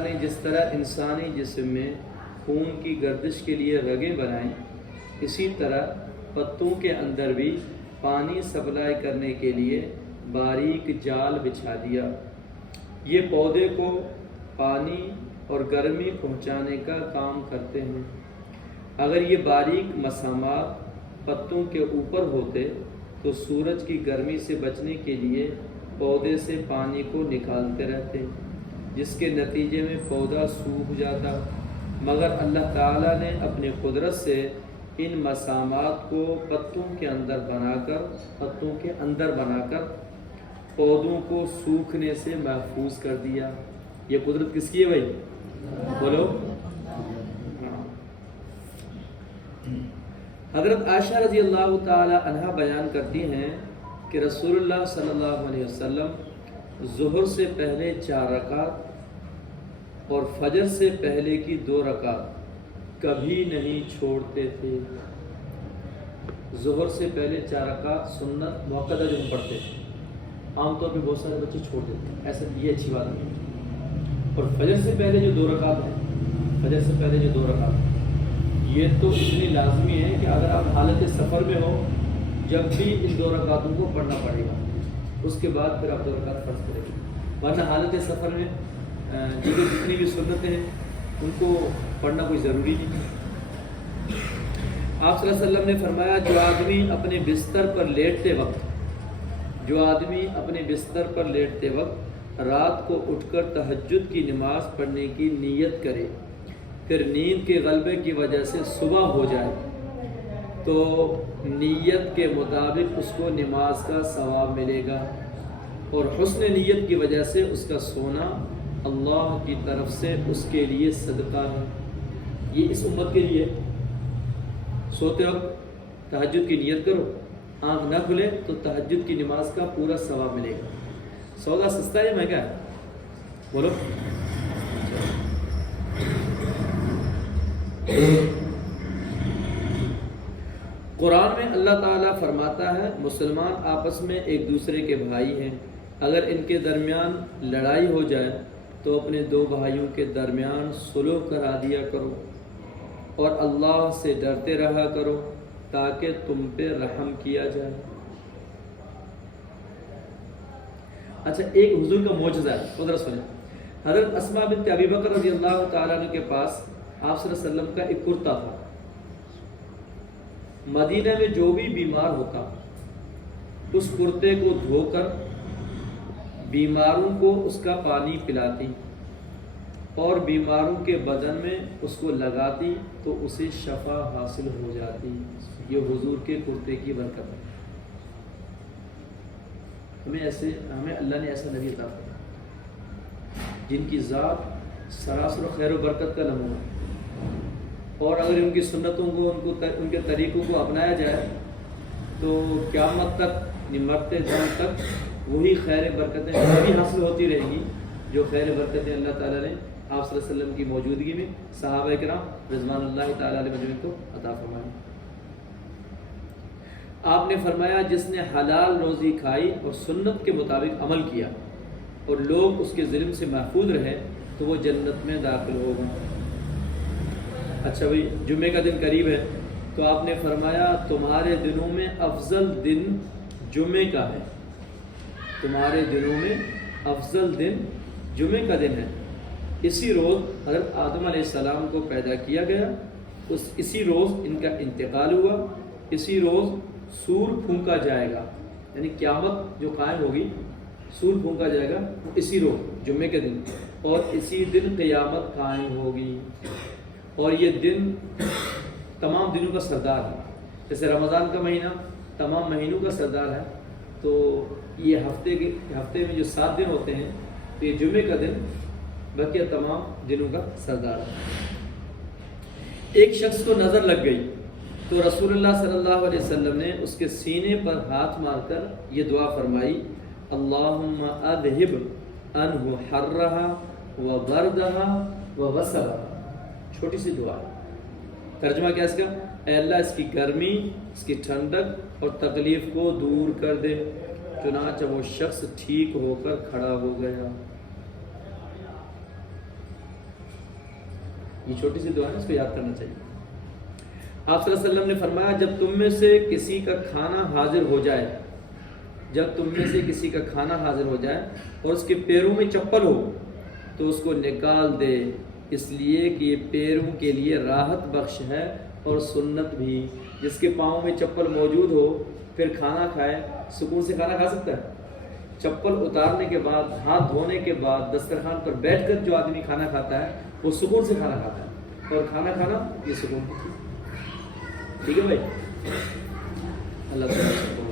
نے جس طرح انسانی جسم میں خون کی گردش کے لیے رگیں بنائیں، اسی طرح پتوں کے اندر بھی پانی سپلائی کرنے کے لیے باریک جال بچھا دیا۔ یہ پودے کو پانی اور گرمی پہنچانے کا کام کرتے ہیں۔ اگر یہ باریک مسامات پتوں کے اوپر ہوتے تو سورج کی گرمی سے بچنے کے لیے پودے سے پانی کو نکالتے رہتے، جس کے نتیجے میں پودا سوکھ جاتا، مگر اللہ تعالیٰ نے اپنی قدرت سے ان مسامات کو پتوں کے اندر بنا کر پودوں کو سوکھنے سے محفوظ کر دیا۔ یہ قدرت کس کی ہے بھائی؟ بولو۔ حضرت عائشہ رضی اللہ تعالی عنہا بیان کرتی ہیں کہ رسول اللہ صلی اللہ علیہ وسلم ظہر سے پہلے 4 رکعت اور فجر سے پہلے کی 2 رکعت کبھی نہیں چھوڑتے تھے۔ ظہر سے پہلے 4 رکعت سنت موقع جو ہم پڑھتے ہیں، عام طور پہ بہت سارے بچے چھوڑ دیتے ہیں، ایسا یہ اچھی بات نہیں۔ اور فجر سے پہلے جو 2 رکعت ہیں، یہ تو اتنی لازمی ہے کہ اگر آپ حالت سفر میں ہو جب بھی ان 2 رکعتوں کو پڑھنا پڑے گا، اس کے بعد پھر آپ 2 رکعت فرض کریں گے، ورنہ حالت سفر میں دیگر جتنی بھی سنتیں ہیں ان کو پڑھنا کوئی ضروری نہیں۔ آپ صلی اللہ علیہ وسلم نے فرمایا، جو آدمی اپنے بستر پر لیٹتے وقت رات کو اٹھ کر تہجد کی نماز پڑھنے کی نیت کرے، پھر نیند کے غلبے کی وجہ سے صبح ہو جائے تو نیت کے مطابق اس کو نماز کا ثواب ملے گا، اور حسن نیت کی وجہ سے اس کا سونا اللہ کی طرف سے اس کے لیے صدقہ ہے۔ یہ اس امت کے لیے، سوتے وقت تہجد کی نیت کرو، آنکھ نہ کھلے تو تہجد کی نماز کا پورا ثواب ملے گا۔ سودا سستا ہے مہنگا ہے؟ بولو۔ قرآن میں اللہ تعالیٰ فرماتا ہے، مسلمان آپس میں ایک دوسرے کے بھائی ہیں، اگر ان کے درمیان لڑائی ہو جائے تو اپنے 2 بھائیوں کے درمیان صلح کرا دیا کرو، اور اللہ سے ڈرتے رہا کرو تاکہ تم پہ رحم کیا جائے۔ اچھا، ایک حضور کا معجزہ ہے، ادھر سنیں۔ حضرت اسماء بنت ابی بکر رضی اللہ تعالیٰ عنہ کے پاس آپ صلی اللہ علیہ وسلم کا ایک کرتا تھا۔ مدینہ میں جو بھی بیمار ہوتا اس کرتے کو دھو کر بیماروں کو اس کا پانی پلاتی اور بیماروں کے بدن میں اس کو لگاتی تو اسے شفا حاصل ہو جاتی۔ یہ حضور کے کرتے کی برکت ہے۔ ہمیں اللہ نے ایسا نبی عطا فرمایا جن کی ذات سراسر خیر و برکت کا نمونہ، اور اگر ان کی سنتوں کو ان کے طریقوں کو اپنایا جائے تو قیامت تک، مرتے دم تک وہی خیر برکتیں وہی حاصل ہوتی رہیں گی جو خیر برکتیں اللہ تعالیٰ نے آپ صلی اللہ علیہ وسلم کی موجودگی میں صحابہ کرام رضوان اللہ تعالیٰ علیہ مجمعین کو عطا فرمائی۔ آپ نے فرمایا، جس نے حلال روزی کھائی اور سنت کے مطابق عمل کیا اور لوگ اس کے ظلم سے محفوظ رہے تو وہ جنت میں داخل ہوگا۔ اچھا بھائی، جمعے کا دن قریب ہے تو آپ نے فرمایا، تمہارے دنوں میں افضل دن جمعے کا ہے، تمہارے دنوں میں افضل دن جمعے کا دن ہے۔ اسی روز حضرت آدم علیہ السلام کو پیدا کیا گیا، اسی روز ان کا انتقال ہوا، اسی روز سور پھونکا جائے گا، یعنی قیامت جو قائم ہوگی، سور پھونکا جائے گا اسی روز جمعے کے دن، اور اسی دن قیامت قائم ہوگی۔ اور یہ دن تمام دنوں کا سردار ہے، جیسے رمضان کا مہینہ تمام مہینوں کا سردار ہے، تو یہ ہفتے میں جو 7 دن ہوتے ہیں تو یہ جمعے کا دن بقیہ تمام دنوں کا سردار ہے۔ ایک شخص کو نظر لگ گئی تو رسول اللہ صلی اللہ علیہ وسلم نے اس کے سینے پر ہاتھ مار کر یہ دعا فرمائی، اللہم اذہب عنہ حرہا وبردہا ووسعہا۔ چھوٹی سی دعا ہے، ترجمہ کیا اس کا؟ اے اللہ اس کی گرمی، اس کی ٹھنڈک اور تکلیف کو دور کر دے۔ چنانچہ وہ شخص ٹھیک ہو کر کھڑا ہو گیا۔ یہ چھوٹی سی دعا ہے، اس کو یاد کرنا چاہیے۔ آپ صلی اللہ علیہ وسلم نے فرمایا جب تم میں سے کسی کا کھانا حاضر ہو جائے، جب تم میں سے کسی کا کھانا حاضر ہو جائے اور اس کے پیروں میں چپل ہو تو اس کو نکال دے، اس لیے کہ یہ پیروں کے لیے راحت بخش ہے اور سنت بھی۔ جس کے پاؤں میں چپل موجود ہو پھر کھانا کھائے، سکون سے کھانا کھا سکتا ہے؟ چپل اتارنے کے بعد، ہاتھ دھونے کے بعد دسترخوان پر بیٹھ کر جو آدمی کھانا کھاتا ہے وہ سکون سے کھانا کھاتا ہے، اور کھانا کھانا یہ سکون ہے۔ ٹھیک ہے بھائی، اللہ تعالیٰ